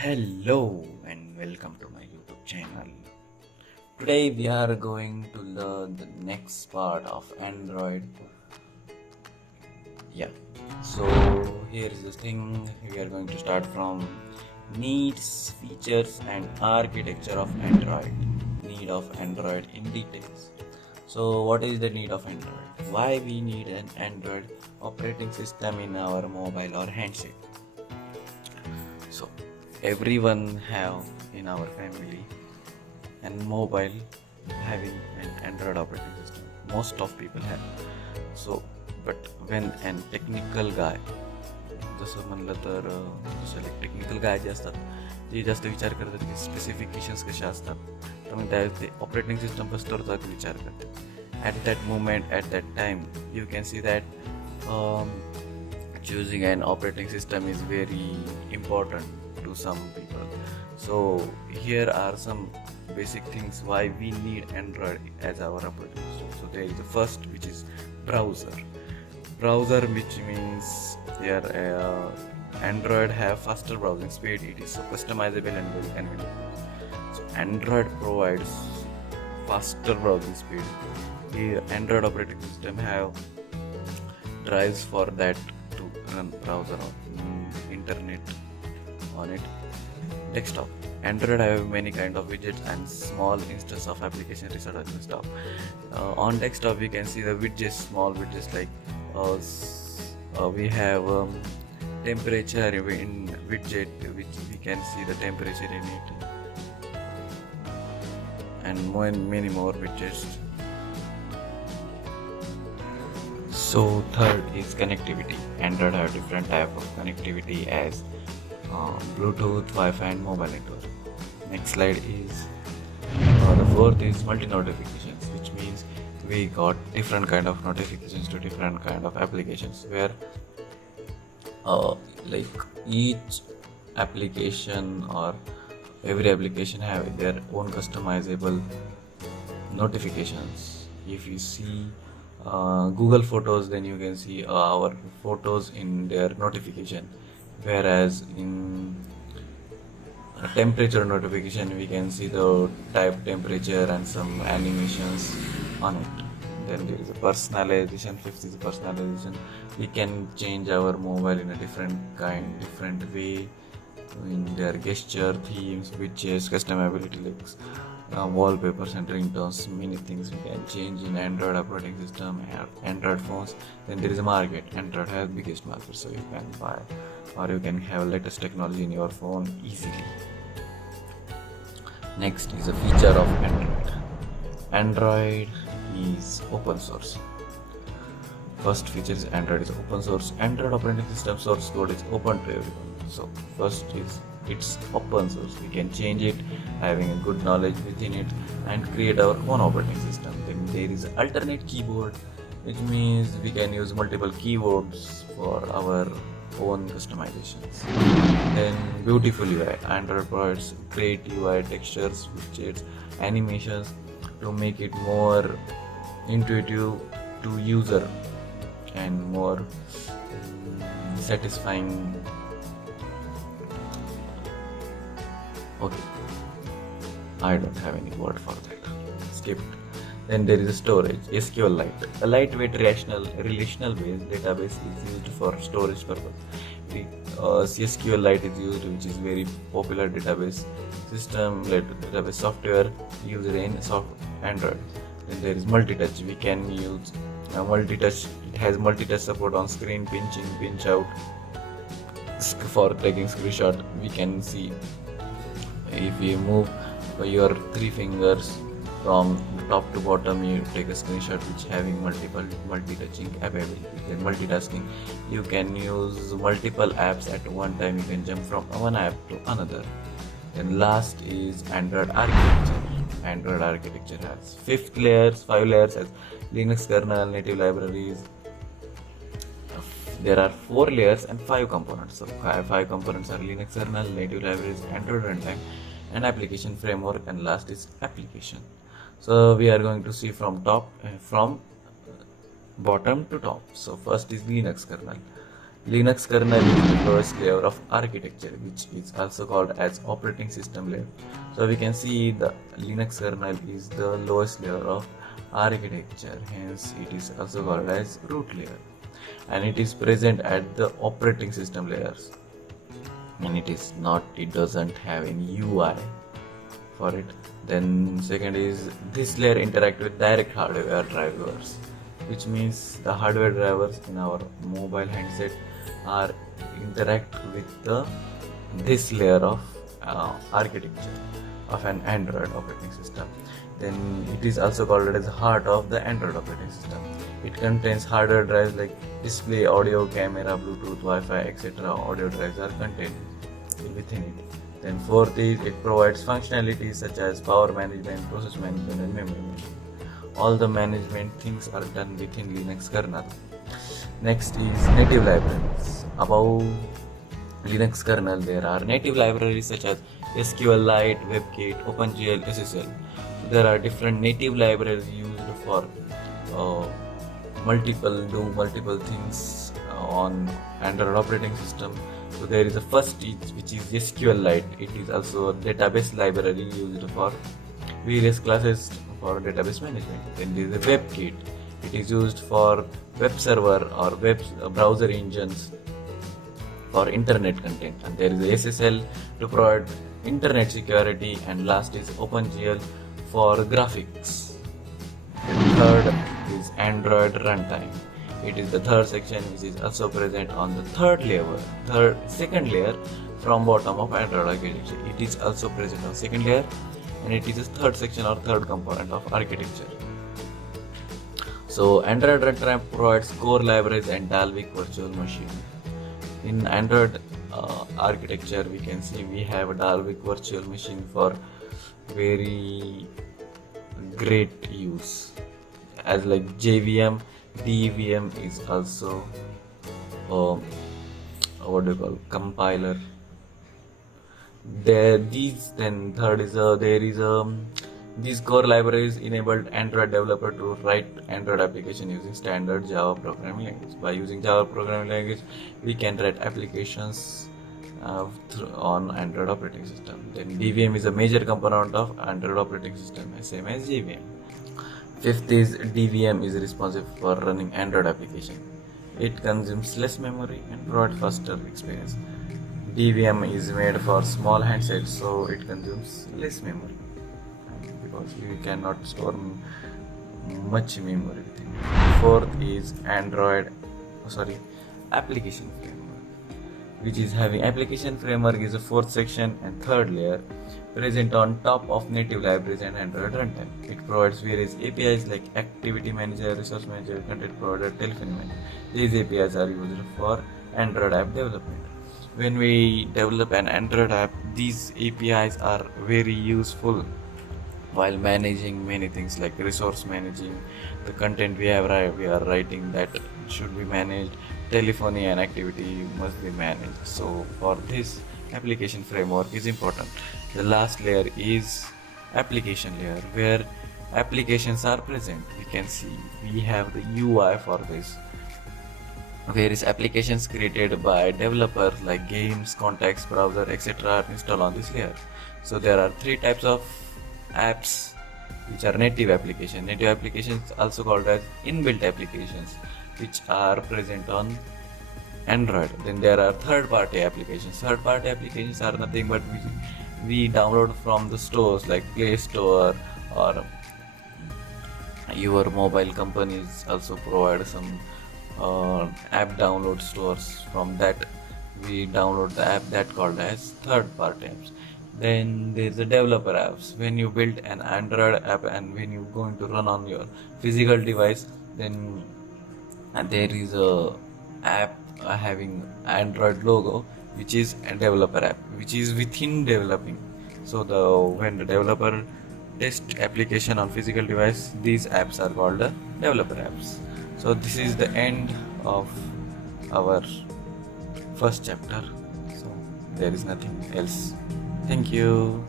Hello and welcome to my YouTube channel. Today we are going to learn the next part of Android. Yeah, so here is the thing. We are going to start from needs, features, and architecture of Android. Need of Android in details. So, what is the need of Android? Why we need an Android operating system in our mobile or handset? So everyone have in our family and mobile having an Android operating system. Most of people have. So but when an technical guy जसं म्हणलं तर जसं technical गाय जे असतात ते जास्त विचार करतात की स्पेसिफिकेशन्स कशा असतात तर मग त्यावेळेस ते ऑपरेटिंग सिस्टम बसतोरचा विचार करतात at that moment at that time you can see that choosing an operating system is very important to some people. So here are some basic things why we need Android as our operating system. So there is the first, which is browser, which means here Android have faster browsing speed. It is so customizable and very convenient. So Android provides faster browsing speed. The Android operating system have drives for that to run browser on internet on it. Desktop. Android have many kind of widgets and small instance of application research on desktop. On desktop we can see the widgets, small widgets like we have temperature in widget, which we can see the temperature in it, and many more widgets. So third is connectivity. Android have different type of connectivity as Bluetooth, Wi-Fi and mobile network. Next slide is the fourth is multi-notifications, which means we got different kind of notifications to different kind of applications where like each application or every application have their own customizable notifications. If you see Google Photos, then you can see our photos in their notification, whereas in temperature notification we can see the type temperature and some animations on it. Then there is a personalization. Fifth is personalization. We can change our mobile in a different way in their gesture, themes, widgets, customability links, wallpapers and ringtones. Many things we can change in Android operating system and Android phones. Then there is a market. Android has biggest market, so you can buy or you can have latest technology in your phone easily. Next is a feature of Android. Android is open source. First feature is Android is open source. Android operating system source code is open to everyone. So first is it's open source. We can change it, having a good knowledge within it, and create our own operating system. Then there is alternate keyboard, which means we can use multiple keyboards for our own customizations. Then beautiful UI. Android provides great UI, textures, widgets, animations to make it more intuitive to user and more satisfying. Okay, I don't have any word for that. Skip it. Then there is a storage, SQLite. A lightweight relational-based database is used for storage purpose. SQLite is used, which is very popular database system, database software used in Android. Then there is multi-touch. We can use multi-touch. It has multi-touch support on screen pinching, pinch out. For taking screenshot, we can see if you move your three fingers from top to bottom, you take a screenshot which having multi-touching capability. Then multitasking, you can use multiple apps at one time. You can jump from one app to another. Then last is Android architecture. Android architecture has 5 layers as Linux kernel, native libraries. There are 4 layers and 5 components. So 5 components are Linux kernel, native libraries, Android runtime, and application framework, and last is application. So we are going to see from bottom to top. So first is Linux kernel. Linux kernel is the lowest layer of architecture, which is also called as operating system layer. So we can see the Linux kernel is the lowest layer of architecture, hence it is also called as root layer, and it is present at the operating system layers, and it doesn't have any UI for it. Then second is this layer interact with direct hardware drivers, which means the hardware drivers in our mobile handset are interact with this layer of architecture of an Android operating system. Then it is also called as heart of the Android operating system. It contains hardware drives like display, audio, camera, Bluetooth, Wi-Fi, etc. Audio drives are contained within it. Then fourth is it provides functionalities such as power management, process management, and memory management. All the management things are done within Linux kernel. Next is native libraries. Above Linux kernel, there are native libraries such as SQLite, WebKit, OpenGL, SSL. There are different native libraries used for multiple things on Android operating system. So there is a first which is SQLite. It is also a database library used for various classes for database management. Then there is a WebKit. It is used for web server or web browser engines for internet content. And there is a SSL to provide internet security. And last is OpenGL for graphics. The third is Android runtime. It is the third section which is also present on the second layer from bottom of Android architecture. It is also present on second layer, and it is a third section or third component of architecture. So Android runtime provides core libraries and Dalvik virtual machine. In Android architecture, we can see we have a Dalvik virtual machine for very great use, as like JVM. DVM is also compiler. These core libraries enabled Android developer to write Android application using standard Java programming language. By using Java programming language, we can write applications on Android operating system. Then DVM is a major component of Android operating system, same as JVM. Fifth is DVM is responsible for running Android application. It consumes less memory and provides faster experience. DVM is made for small handsets, so it consumes less memory because you cannot store much memory within it. Fourth is application framework, which is having application framework is a fourth section and third layer present on top of native libraries and Android runtime. It provides various APIs like Activity Manager, Resource Manager, Content Provider, Telephony Manager. These APIs are used for Android app development. When we develop an Android app, these APIs are very useful while managing many things like resource managing, the content we are writing that should be managed, telephony and activity must be managed. So for this, application framework is important. The last layer is application layer, where applications are present. We can see we have the UI for this. Various applications created by developers like games, contacts, browser, etc. are installed on this layer. So there are three types of apps which are native applications. Native applications also called as inbuilt applications, which are present on Android. Then there are third-party applications. Third-party applications are nothing but we download from the stores like Play Store, or your mobile companies also provide some app download stores. From that we download the app that called as third-party apps. Then there's the developer apps. When you build an Android app and when you're going to run on your physical device, then there is a app having Android logo, which is a developer app, which is within developing. So when the developer test application on physical device, these apps are called the developer apps. So this is the end of our first chapter. So there is nothing else. Thank you.